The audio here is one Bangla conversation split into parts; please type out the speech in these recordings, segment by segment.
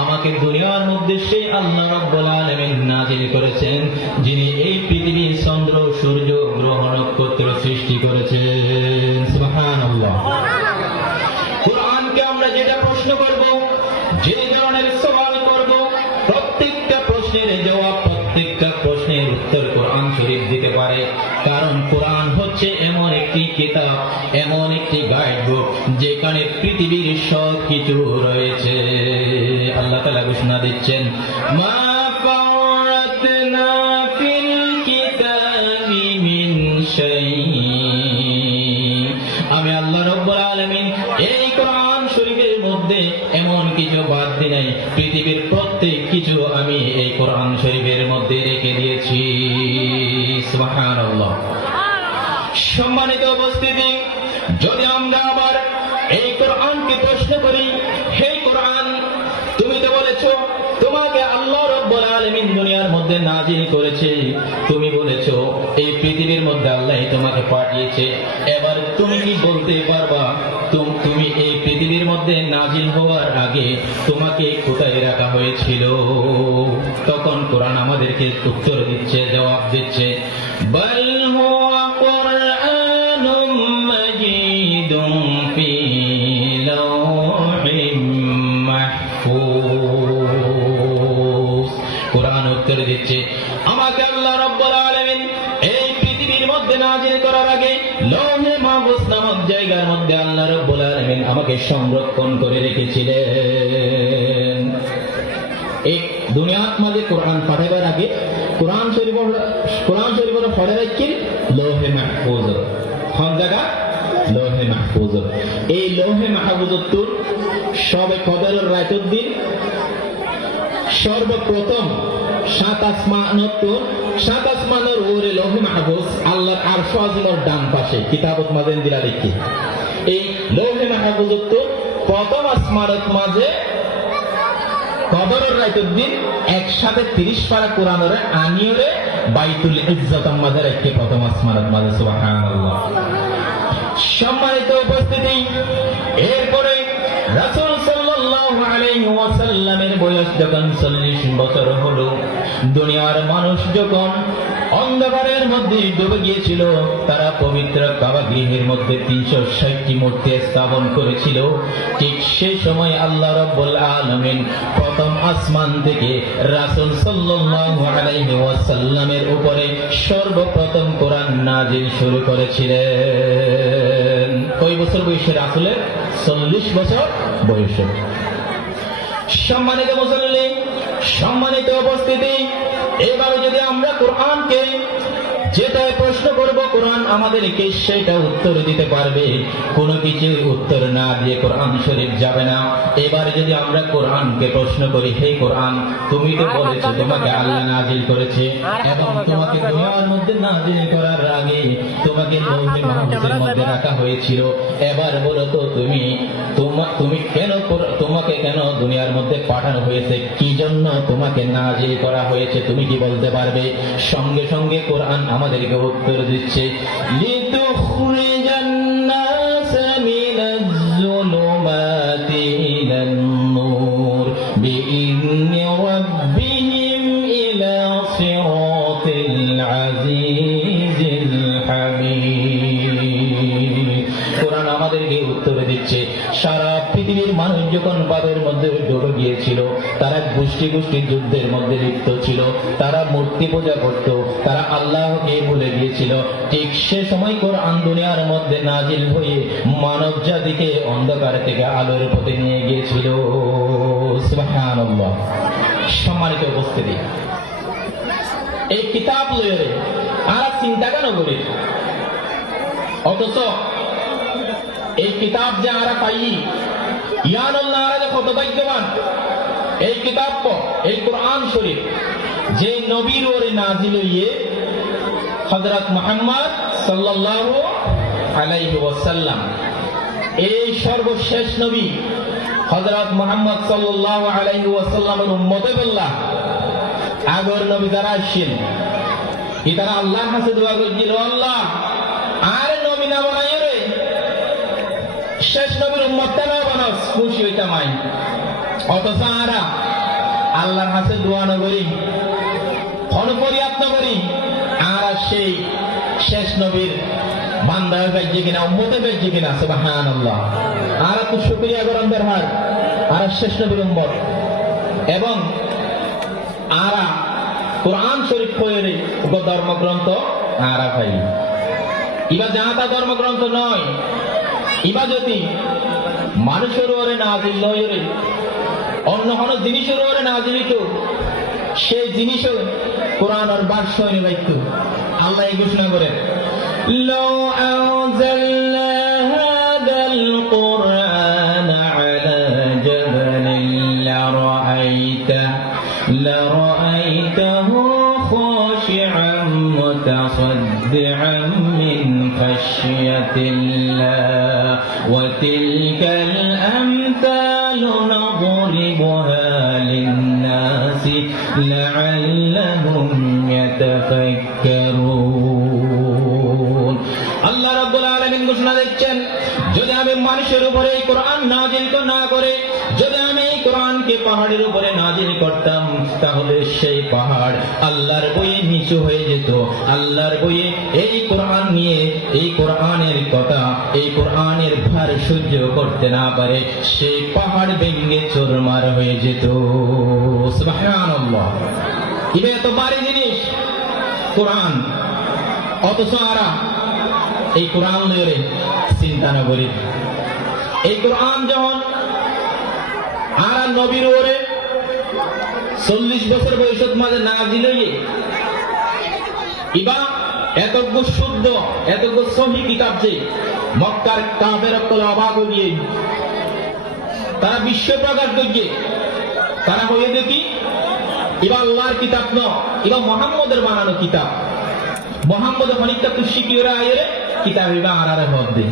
আমাকে দুনিয়ার মধ্যে সেই আল্লাহ রাব্বুল আলামিন নাযিল করেছেন যিনি এই পৃথিবী, চন্দ্র, সূর্য, গ্রহ, নক্ষত্র সৃষ্টি করেছেন। সুবহানাল্লাহ। কোরআনকে আমরা যেটা প্রশ্ন করব, যে ধরনের সওয়াল করব, প্রত্যেকটা প্রশ্নের জবাব, প্রত্যেকটা প্রশ্নের উত্তর কোরআন শরীফ দিতে পারে। কারণ কোরআন হচ্ছে এমন একটি কিতাব, এমন একটি গাইড বুক যেখানে পৃথিবীর সব কিছু রয়েছে। আল্লাহ তাআলা ঘোষণা দিচ্ছেন, মা ফারাতনা ফিল কিতাবি মিন শাই। আমি আল্লাহ রাব্বুল আলামিন এই কোরআন শরীফের মধ্যে এমন কিছু বাদ দিই নাই। পৃথিবীর প্রত্যেক কিছু আমি এই কোরআন শরীফের মধ্যে রেখে দিয়েছি। সুবহানাল্লাহ। সম্মানিত উপস্থিতি, যদি আমরা আবার এই কোরআনকে প্রশ্ন করি, হে কোরআন, তুমি তো বলেছো তোমাকে আল্লাহ রাব্বুল আলামিন দুনিয়ার মধ্যে নাযিল করেছে, তুমি বলেছো এই পৃথিবীর মধ্যে আল্লাহ তোমাকে পাঠিয়েছে। এবার তুমি কি বলতে পারবা তুমি এই পৃথিবীর মধ্যে নাযিল হওয়ার আগে তোমাকে কোথায় রাখা হয়েছিল? তখন কোরআন আমাদেরকে উত্তর দিচ্ছে, জবাব দিচ্ছে, বাল হুয়া কুরআনুম মাজিদুম ফি লাওহিম মাহফুজ। কোরআন উত্তর দিচ্ছে, আমাকে আল্লাহ রাব্বুল আলামিন এই পৃথিবীর মধ্যে নাযিল করার আগে লৌহে মাহফুজ নামক জায়গার মধ্যে আল্লাহ রাব্বুল আলামিন আমাকে সংরক্ষণ করে রেখেছিলেন। এই দুনিয়ার মাঝে কোরআন পাঠাবার আগে কোরআন শরীফ পড়ে রাখছেন লৌহে মাহফুজ। কোন জায়গা? লৌহে মাহফুজ। এই লৌহে মাহফুজ সবে কদরের রাতের দিন সর্বপ্রথম সাত আসমানের ওরে লৌহে মাহফুজ আল্লাহর আরশ আজিমের ডান পাশে কিতাবত মাঝে দিলা লিখি। এই লৌহে মাহফুজ প্রথম আসমানের মাঝে কদরের রাতের দিন একসাথে 30 পারা কোরআনের আনিয়রে বাইতুল ইজ্জতের মাঝে রেখে প্রথম আসমানের মাঝে। সুবহানাল্লাহ। সম্মানিত উপস্থিতি, এরপরে রাসূল সাল্লাল্লাহু আলাইহি ওয়াসাল্লামের বয়স যখন 40 বছর হলো, দুনিয়ার মানুষ যখন অন্ধকারের মধ্যে ডুবে গিয়েছিল, তারা পবিত্র কাবা গৃহের মধ্যে 360টি মূর্তি স্থাপন করেছিল। ঠিক সেই সময় আল্লাহ রাব্বুল আলামিন প্রথম আসমান থেকে রাসূল সাল্লাল্লাহু আলাইহি ওয়াসাল্লামের উপরে সর্বপ্রথম কোরআন নাযিল শুরু করেছিলেন। কয় বছর বয়সে রাসূলের? 40 বছর বয়সে। সম্মানিত মুসল্লি, সম্মানিত উপস্থিতি, এবারে যদি আমরা কোরআনকে যেটা প্রশ্ন করব, কোরআন আমাদেরকে সেটা উত্তর দিতে পারবে। কোনো কিছু উত্তর না দিয়ে কোরআন শরীফ যাবে না। এবারে যদি আমরা কোরআনকে প্রশ্ন করি, হে কোরআন, তুমি তো বলেছো তোমাকে আল্লাহ নাযিল করেছে এবং তোমাকে দুনিয়ার মধ্যে নাযিল করার আগে তোমাকে লৌহে মাহফুজের মধ্যে রাখা হয়েছিল। এবার বলো তো তোমাকে কেন দুনিয়ার মধ্যে পাঠানো হয়েছে? কি জন্য তোমাকে নাযিল করা হয়েছে? তুমি কি বলতে পারবে? সঙ্গে সঙ্গে কোরআন আমাদেরকে উত্তর দিচ্ছে, লিতুখরিজান নাস মিনাজ যুলুমাতি ইলান নূর বিইذনি রাব্বিহিম ইলা সিরাতিল আজিজিল হামিদ। কোরআন আমাদেরকে উত্তর দিচ্ছে, সারা পৃথিবীর মানুষ যখন পাপের মধ্যে ডুবে গিয়েছিল, তারা গোষ্ঠী গোষ্ঠী যুদ্ধের মধ্যে লিপ্ত ছিল, তারা মূর্তি পূজা করত, তারা আল্লাহকে ভুলে গিয়েছিল। ঠিক সে সময় কোরআন দুনিয়ার মধ্যে নাযিল হয়ে মানব জাতিকে অন্ধকার থেকে আলোর পথে নিয়ে গিয়েছিল। সুবহানাল্লাহ। সম্মানিত উপস্থিতি, এই কিতাব লয়ে আর চিন্তা কেন করি? অথচ এই কিতাব যে আমরা পাই, ইয়ানুল্লাহ যে কত ভাগ্যবান। এই কিতাব, এই কোরআন শরীফ যে নবীর ওরে নাযিল হইয়ে হযরত মুহাম্মদ সাল্লাল্লাহু আলাইহি ওয়াসাল্লাম, এই সর্বশেষ নবী হযরত মুহাম্মদ সাল্লাল্লাহু আলাইহি ওয়াসাল্লামের উম্মতে বললা আগর নবী যারা আসছেন, কি তারা আল্লাহর কাছে দোয়া করেছিল, আল্লাহ আর নবী না বানাইও রে, শেষ নবীর উম্মতটা না বানাস, খুশি হইতাম আই। অথচ আমরা আল্লাহর কাছে দোয়া নগরী, ফরিয়াদ নগরী, আর সেই শেষ নবীর বান্দা হয়ে কিনা, উম্মতে হয়ে কিনা। সুবহানাল্লাহ। আর তো শুকরিয়া করেন দরকার, আর শেষ নবীর উম্মত এবং আরা কোরআন শরীফ কইরে ধর্মগ্রন্থ আরা পাই। ইবা জাহাতা ধর্মগ্রন্থ নয়, ইবা যদি মানুষের ওরে নাজিল নয়, অন্য কোনো জিনিসের ওরে নাজিল হইতো, সেই জিনিসও কোরআন আর বাক্য নিবাইত। আল্লাহ এই ঘোষণা করেন, لو أنزلنا هذا القرآن على جبل لرأيته خاشعا متصدعا من خشية الله وتلك الأمثال نضربها للناس لعلهم يتفكرون। আল্লাহ রাব্বুল আলামিন ঘোষণা দিচ্ছেন, যদি আমি মানুষের উপরে এই কোরআন নাজিল না করে, যদি আমি এই কোরআনকে পাহাড়ের উপরে নাজিল করতাম, তাহলে সেই পাহাড় আল্লাহর বইয়ে নিচু হয়ে যেত। আল্লাহর বইয়ে এই কোরআন নিয়ে, এই কোরআনের কথা, এই কোরআনের ভার সহ্য করতে না পারে, সেই পাহাড় ভেঙে চুরমার হয়ে যেত। সুবহানাল্লাহ। এটা এত ভারী জিনিস কোরআন, অথচ আরা এই কোরআন লয়ে চিন্তা না করি। এই কোরআন যখন আর নবীর ওরে 40 বছর বয়সত মাঝে নাজিল হইয়ে, ইবা এতজ্ঞ শুদ্ধ, এতজ্ঞ সহি কিতাব যে মক্কার কাফের কলে অবাক হয়ে তারা বিশ্ব প্রকাশ করিয়ে, তারা হয়ে দেখি ইবা আল্লাহর কিতাব ন, ইবা মুহাম্মদের বানানো কিতাব। মুহাম্মদ অনেকটা তো শিখিয়ে আয়ে কিতাব ইবা আরারে হদ দে।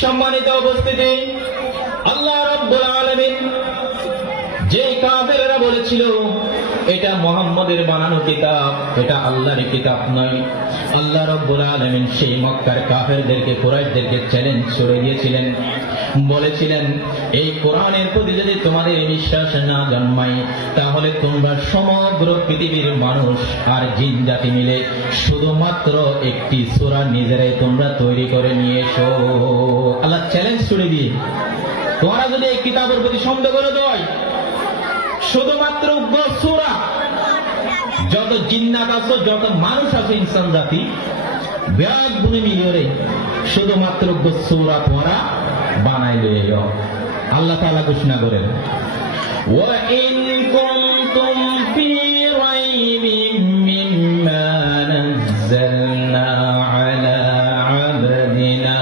সম্মানিত উপস্থিতি, আল্লাহ রাব্বুল আলামিন যে কাফেররা বলেছিল এটা মুহাম্মদের বানানো কিতাব, এটা আল্লাহর কিতাব নয়, আল্লাহ রাব্বুল আলামিন সেই মক্কার কাফেরদেরকে, কুরাইশদেরকে চ্যালেঞ্জ ছুড়ে দিয়েছিলেন, বলেছিলেন এই কোরআনের প্রতি যদি তোমাদের বিশ্বাস না জন্মায়, তাহলে তোমরা সমগ্র পৃথিবীর মানুষ আর জিন জাতি মিলে শুধুমাত্র একটি সূরা নিজেরাই তোমরা তৈরি করে নিয়ে এসো। আল্লাহ চ্যালেঞ্জ ছুড়ে দিয়ে, তোমরা যদি এই কিতাবের প্রতি সন্দেহ করে দেয়, শুধুমাত্র সূরা, যত জিন্নাত আছে, যত মানুষ আছে, ইনসান জাতি ব্যাগ বুনে মিলিয়ে শুধুমাত্র সূরা তোমরা বানাইলে। আল্লাহ তাআলা ঘোষণা করেন, ওয়া ইন কুনতুম ফি রাইবিন মিম্মা নাযালনা আলা আবদিনা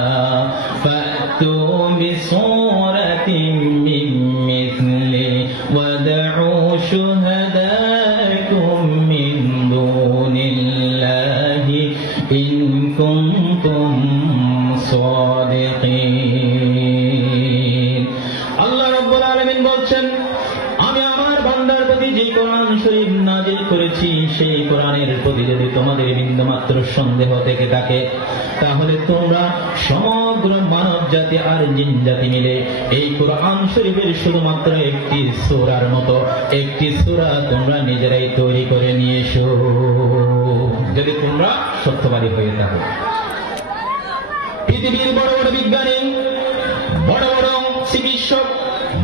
ফাতু বিসূরাতিন মিন মিথলি ওয়াদউ শুহাদাকুম মিন দুনিল্লাহি ইন কুনতুম সাদিকিন। আল্লাহ রাব্বুল আলামিন বলছেন, আমি আমার বান্দার প্রতি যে কোরআন শরীফ নাজিল করেছি, সেই কোরআনের প্রতি যদি তোমাদের বিন্দুমাত্র সন্দেহ থেকে থাকে, তাহলে তোমরা সমগ্র মানব জাতি আর জিন জাতি মিলে এই কোরআন শরীফের শুধুমাত্র একটি সূরার মতো একটি সূরা তোমরা নিজেরাই তৈরি করে নিয়ে এসো, যদি তোমরা সত্যবাদী হয়ে থাকো। পৃথিবীর বড় বড় বিজ্ঞানী, বড় বড় চিকিৎসক,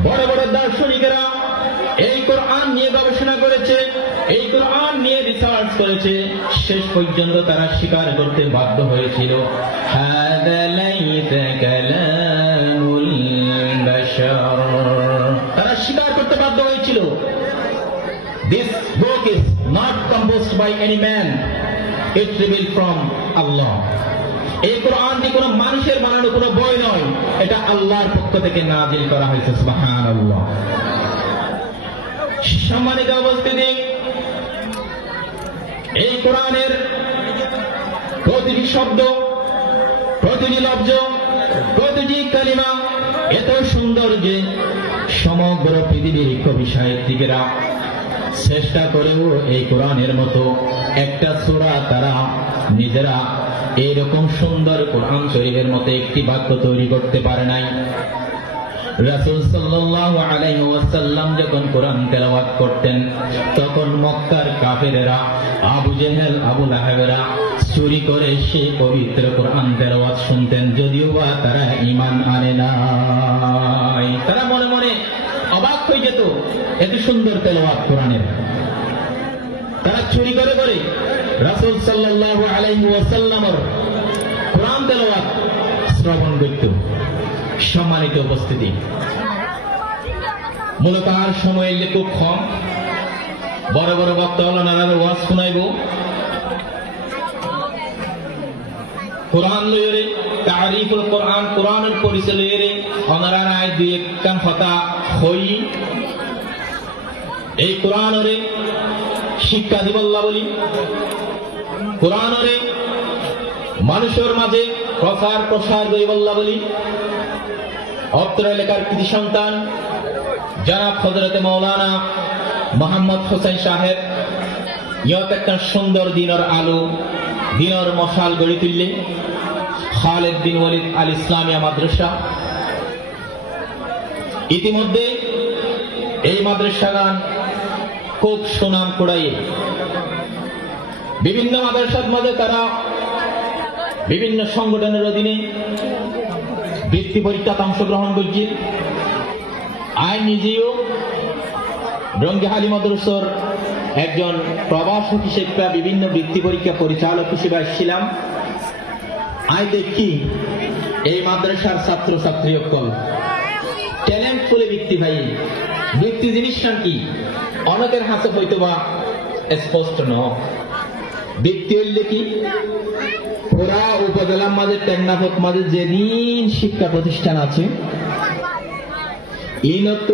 বড় বড় দার্শনিকেরা এই কোরআন নিয়ে গবেষণা করেছে, এই কোরআন নিয়ে রিসার্চ করেছে, শেষ পর্যন্ত তারা স্বীকার করতে বাধ্য হয়েছিল, হাযা লাইসা কালামুল বাশার। তারা স্বীকার করতে বাধ্য হয়েছিল, this book is not composed by any man, it revealed from Allah. এই কোরআনটি কোন মানুষের বানানো কোন বই নয়, এটা আল্লাহর পক্ষ থেকে নাজিল করা হয়েছে। সুবহানাল্লাহ। সম্মানিত উপস্থিতি, এই কোরআনের প্রতিটি শব্দ, প্রতিটি লফজ, প্রতিটি কালিমা এত সুন্দর যে সমগ্র পৃথিবীর কবি সাহিত্যিকেরা চেষ্টা করেও এই কোরআনের মতো একটা সূরা তারা নিজেরা এইরকম সুন্দর কোরআন শরীফের মতো একটি বাক্য তৈরি করতে পারে নাই। রাসূল সাল্লাল্লাহু আলাইহি ওয়াসাল্লাম যখন কোরআন তেলাওয়াত করতেন তখন মক্কার কাফেরেরা আবু জেহেল আবু লাহাবেরা চুরি করে সেই পবিত্র কোরআন তেলাওয়াত শুনতেন, যদিও বা তারা ঈমান আনে নাই। তারা মনে মনে অবাক হয়ে যেত, এত সুন্দর তেলাওয়াত কোরআনের। তারা চুরি করে করে রাসূল সাল্লাল্লাহু আলাইহি ওয়াসাল্লামের কোরআন তেলাওয়াত শ্রবণ করত। সম্মানিত উপস্থিতি, মূলত আর সময় খুব কম। বড় বড় বক্তা ওলামারা ওয়াজ শোনাইব, কোরআন লইরে তারিফুল কোরআন, কোরআনের পরিচয় লইরে ওনারা রায় দুই একখান কথা হই। এই কোরআনরে শিক্ষা দিবল্লা বলি, কোরআনরে মানুষের মাঝে প্রচার প্রসার করিবল্লা বলি। অত্র এলাকার কৃতি সন্তান জনাব হযরতে মাওলানা মোহাম্মদ হোসেন সাহেব ইয়ত একটা সুন্দর দিনের আলো, দিনের মশাল গড়ে তুললে খালেদ বিন ওয়ালিদ আল ইসলামিয়া মাদ্রাসা। ইতিমধ্যে এই মাদ্রাসাগান খুব সুনাম কুড়াইয়ে বিভিন্ন মাদ্রাসার মাঝে তারা বিভিন্ন সংগঠনের অধীনে বৃত্তি পরীক্ষাতে অংশগ্রহণ করছে। আই নিজেও রঙ্গিহালি মাদ্রাসার একজন প্রভাষক হিসেবে বিভিন্ন বৃত্তি পরীক্ষা পরিচালক হিসেবে আসছিলাম। আই দেখি এই মাদ্রাসার ছাত্র ছাত্রী সকল ট্যালেন্ট ফুলে বৃত্তি ভাই, বৃত্তি জিনিসটা কি অনেকের হাতে হয়তো বা স্পষ্ট ন। বৃত্তি হইলে কি পুরা উপজেলার মাঝে টেকনাফত মাঝে যেদিন শিক্ষা প্রতিষ্ঠান আছে ইনত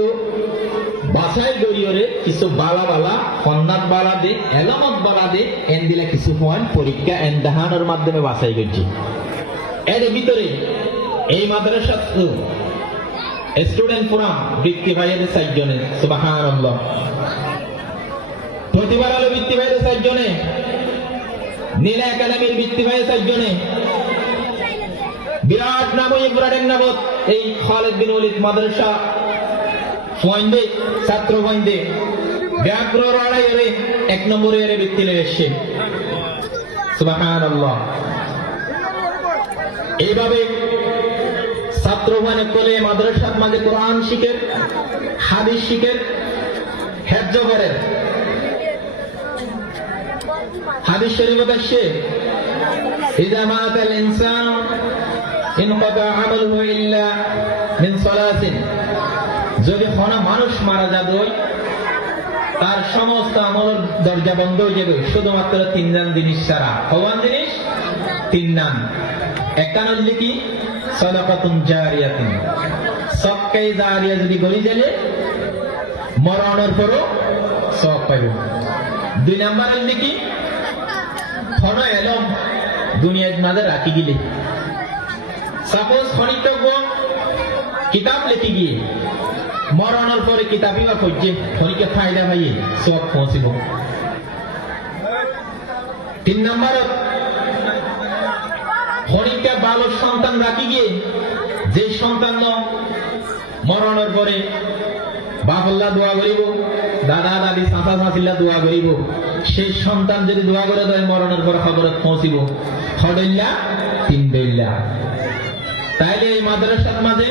বাসায় গড়িয়রে কিছু বালা বালা সন্ন্যাত বালা দে এলামত বালা দে এন দিলে কিছু পয়েন্ট পরীক্ষা এমতাহানের মাধ্যমে বাছাই করছি। এর ভিতরে এই মাদ্রাসা স্টুডেন্ট পুরা বৃত্তি ভাইয়ের 4 জনে, সুবহানাল্লাহ। প্রতিবার আলো বৃত্তি ভাইয়ের 4 জনে, নীলা একাডেমির বৃত্তি ভাইয়ের 4 জনে, বিরাট নাম ইব্রাহিম নাবত এই খালেদ বিন ওয়ালিদ মাদ্রাসা পয়েন্টে ছাত্র পয়েন্টে ব্যাকরণ আড়াইয়ে 1 নম্বরে এর বৃত্তি লয়ে এসে, সুবহানাল্লাহ। এইভাবে ছাত্র পয়েন্ট করে মাদ্রাসার মাঝে কোরআন শিখে, হাদিস শিখে, হেফজ করে। হাদিস শরীফে আসছে ইযা মাতাল ইনসান ইনকাতা আমালুহু ইল্লা মিন সালাতিন, যদি কোনো মানুষ মারা যাবে তার সমস্ত আমলের দরজা বন্ধ হয়ে যাবে শুধুমাত্র 3 নাম জিনিস ছাড়া। কোন জিনিস? 3 নাম। একটা হল কি সাদাকাতুন জারিয়াতুন, সদকা জারিয়া যদি গড়ি গেলে মরণের পরও সওয়াব পাবে। 2 নাম্বার হল কি কোন এলম দুনিয়ার মাঝে রাখি গেলে, সাপোজ খনিতজ্ঞ কিতাব লিখি গিয়ে মরণের পরে কিতাবই বা খুঁজছে খনিকে ফায়দা পাইয়ে সব পৌঁছিব। 3 নম্বর খনিকে বালক সন্তান রাখি গিয়ে যে সন্তান মরণের পরে বাপল্লা দোয়া করিব, দাদা দাদি চাচা চাচিল্লা দোয়া করিব, সেই সন্তান যদি দোয়া করে দেয় মরণের পর খবরত পৌঁছিব। হডল্লা 3 দইল্লা। তাইলে এই মাদ্রাসার মাঝে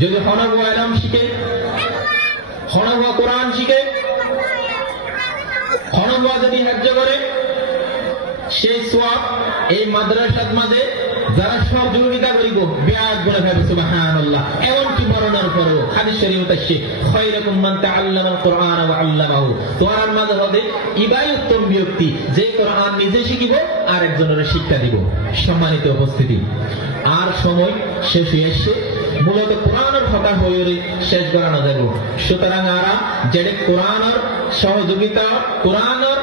যদি হনব আলম শিখে, হনব কোরআন শিখে, হনব যদি হেফজ করে, সেই সওয়াব এই মাদ্রাসার মাঝে যারা সহযোগিতা করিব ব্যাগ বলে ফেলবে, সুবহানাল্লাহ। এমনকি মরণের পরেও হাদিস শরীফে আসছে খায়রুকুম মান তাআল্লামাল কুরআন ওয়া আল্লামাহু, তোমার মাঝে হবে ইবাই উত্তম ব্যক্তি যে কোরআন নিজে শিখিব আর একজনের শিক্ষা দিব। সম্মানিত উপস্থিতি, আর সময় শেষ হয়ে আসছে। মূলত কোরআনের কথা হয়ে শেষ করানো যাব। সুতরাং আরা যেটা কোরআনের সহযোগিতা, কোরআনের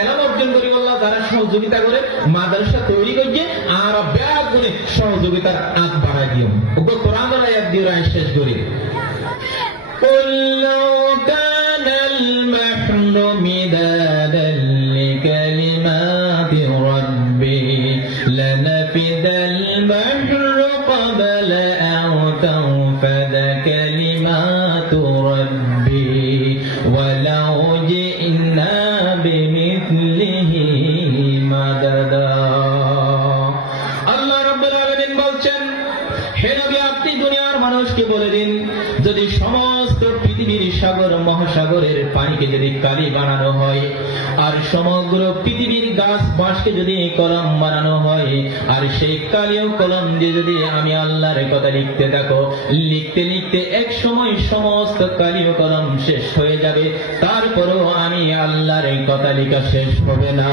এলাম অর্জন করি বললাম যারা সহযোগিতা করে মাদ্রাসা তৈরি করছে আর ব্যাগ গুণে সহযোগিতার হাত বাড়াই দিও। কোরআনের আয়াত দিয়ে শেষ করি। قل لو كان البحر مدادا لكلمات ربي لنفد البحر قبل كلمات ربي ولو جئنا بمثله مددا আল্লাহ রাব্বুল আলামিন বলছেন, হে নবী আপনি দুনিয়ার মানুষকে বলে দিন, যদি সমস্ত পৃথিবীর সাগর মহাসাগরের পানিকে যদি কালি বানানো হয়, আর সমগ্র পৃথিবীর গাছ বাঁশকে যদি কলম বানানো হয়, আর সেই কালিও কলম দিয়ে যদি আমি আল্লাহর কথা লিখতে থাকো, লিখতে লিখতে এক সময় সমস্ত কালিও কলম শেষ হয়ে যাবে, তারপরেও আমি আল্লাহর কথা লেখা শেষ হবে না।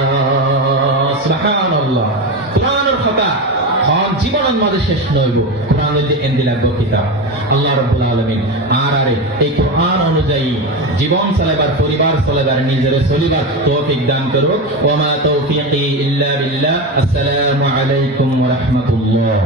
সুবহানাল্লাহ। কোরআনের কথা জীবনের মাঝে শেষ নইব, কোরআনের যে এন্দি লাগবে কিতাব। আল্লাহ রাব্বুল আলামিন আর এই কোরআন অনুযায়ী জীবন চালাবার, পরিবার চালাবার, নিজের চলিবার তৌফিক দান করুক। ওয়া মা তৌফিকি ইল্লা বিল্লাহ। আসসালামু আলাইকুম ওয়া রাহমাতুল্লাহ।